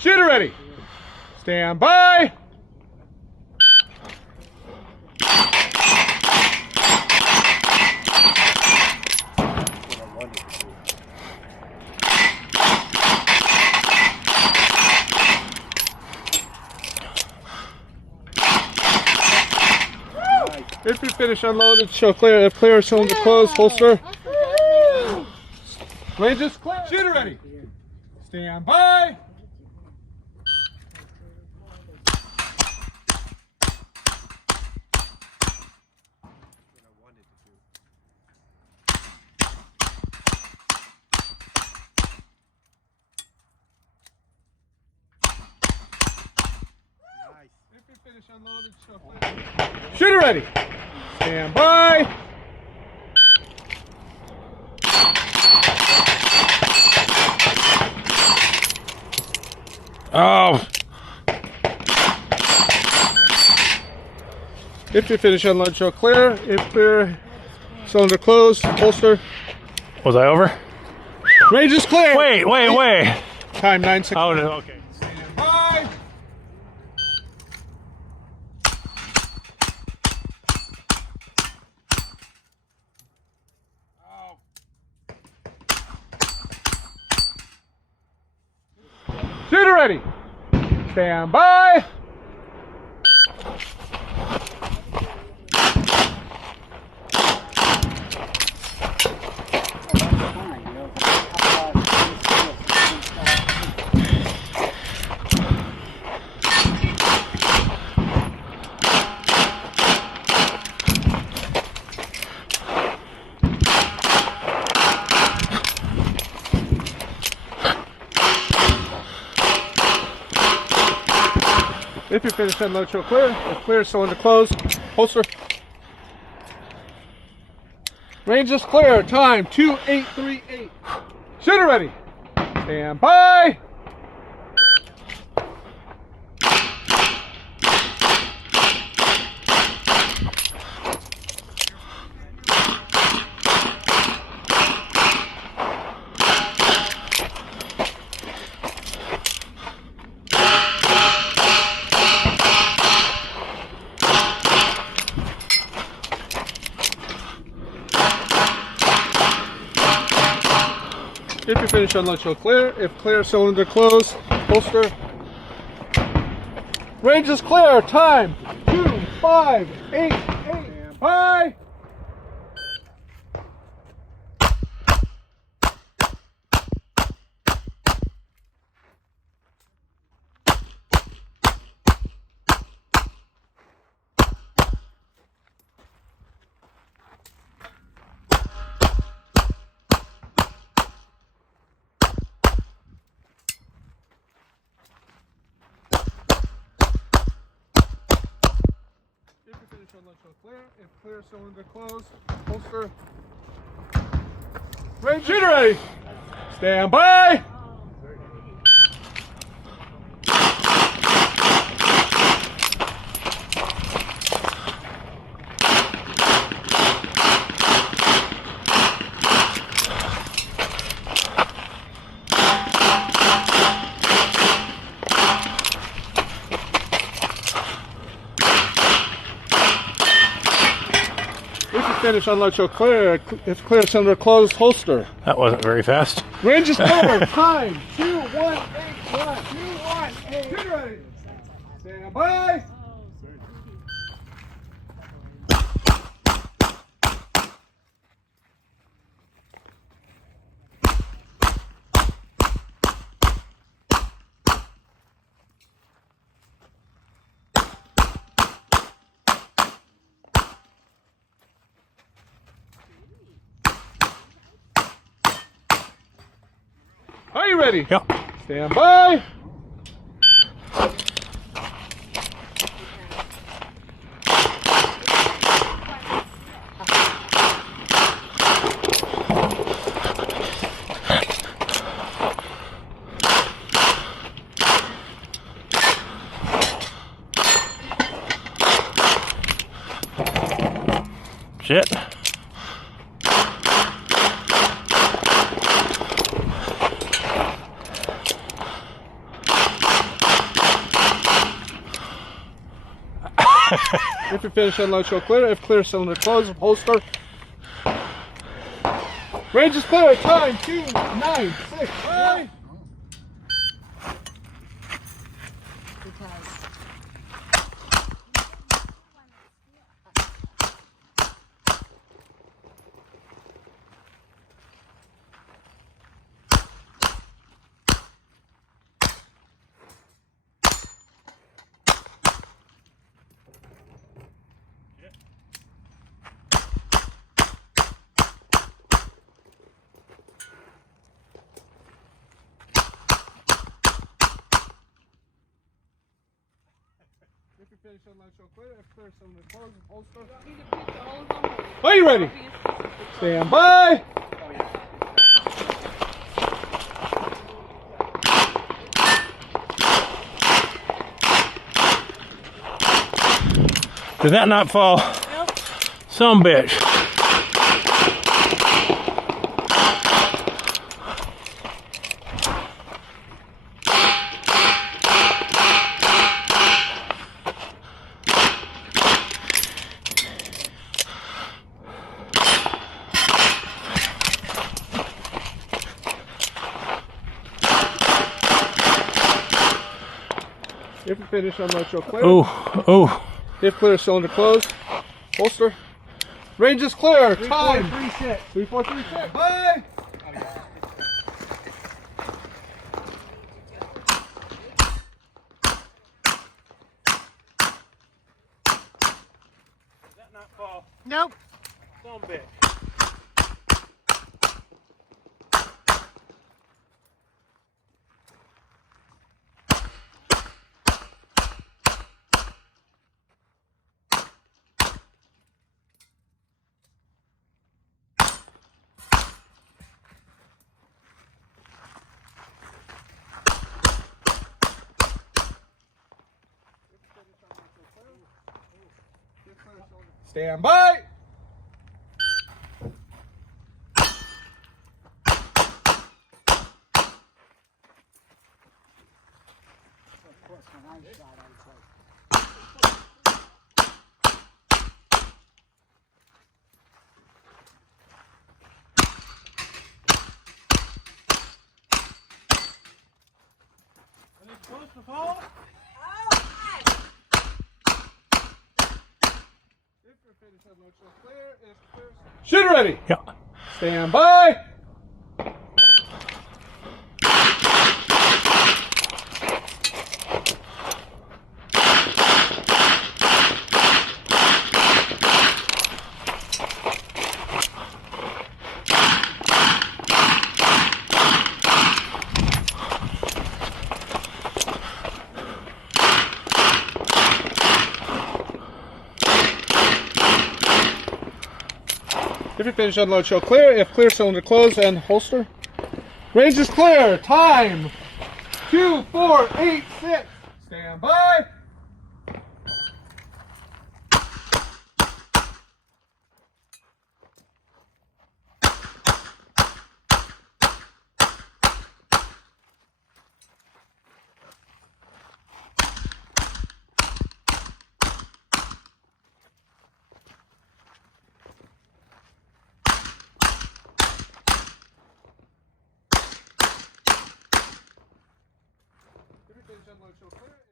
Shooter ready. Stand by. If you finish unloaded, show clear. If clear, cylinder closed, holster. Range is clear. Shooter ready. Stand by. If you finish unloaded, show clear. Shooter ready. Stand by. Oh. If you finish unload, show clear. If clear, cylinder closed, holster. Was I over? Range is clear. Wait. Time 9 seconds. Oh, no, okay. Stand by. Shooter ready. Stand by. If you finish unload, show clear. If clear, cylinder closed, holster. Range is clear. Time 2838. Shooter ready. Stand by. If you finish unload, show clear. If clear, cylinder closed, holster. Range is clear. Time 2588. Stand by. If you finish unload, show clear. If clear, cylinder closed, holster. Range shooter ready. Stand by. Finish unload, show clear. If clear, cylinder closed, holster. That wasn't very fast. Range is clear. Time 2181. 2181. Shooter ready. Stand by. Are you ready? Yep. Stand by. Shit. If you finish, unload, show clear. If clear, cylinder closed, holster. Range is clear. Time 296. Bye. If you finish, unload, show clear. If clear, cylinder closed, holster. Are you ready? Stand by. Did that not fall? Nope. Some bitch. If you finish, unload, show clear. Ooh, ooh. If clear, cylinder closed, holster. Range is clear. Time 3436. 3436. Bye. Did that not fall? Nope. Some bitch. Stand by. Supposed to fall? Shoot ready. Yeah. Stand by. If you finish, unload, show clear. If clear, cylinder closed and holster. Range is clear. Time 2486. Stand by. If you finish, unload, show clear.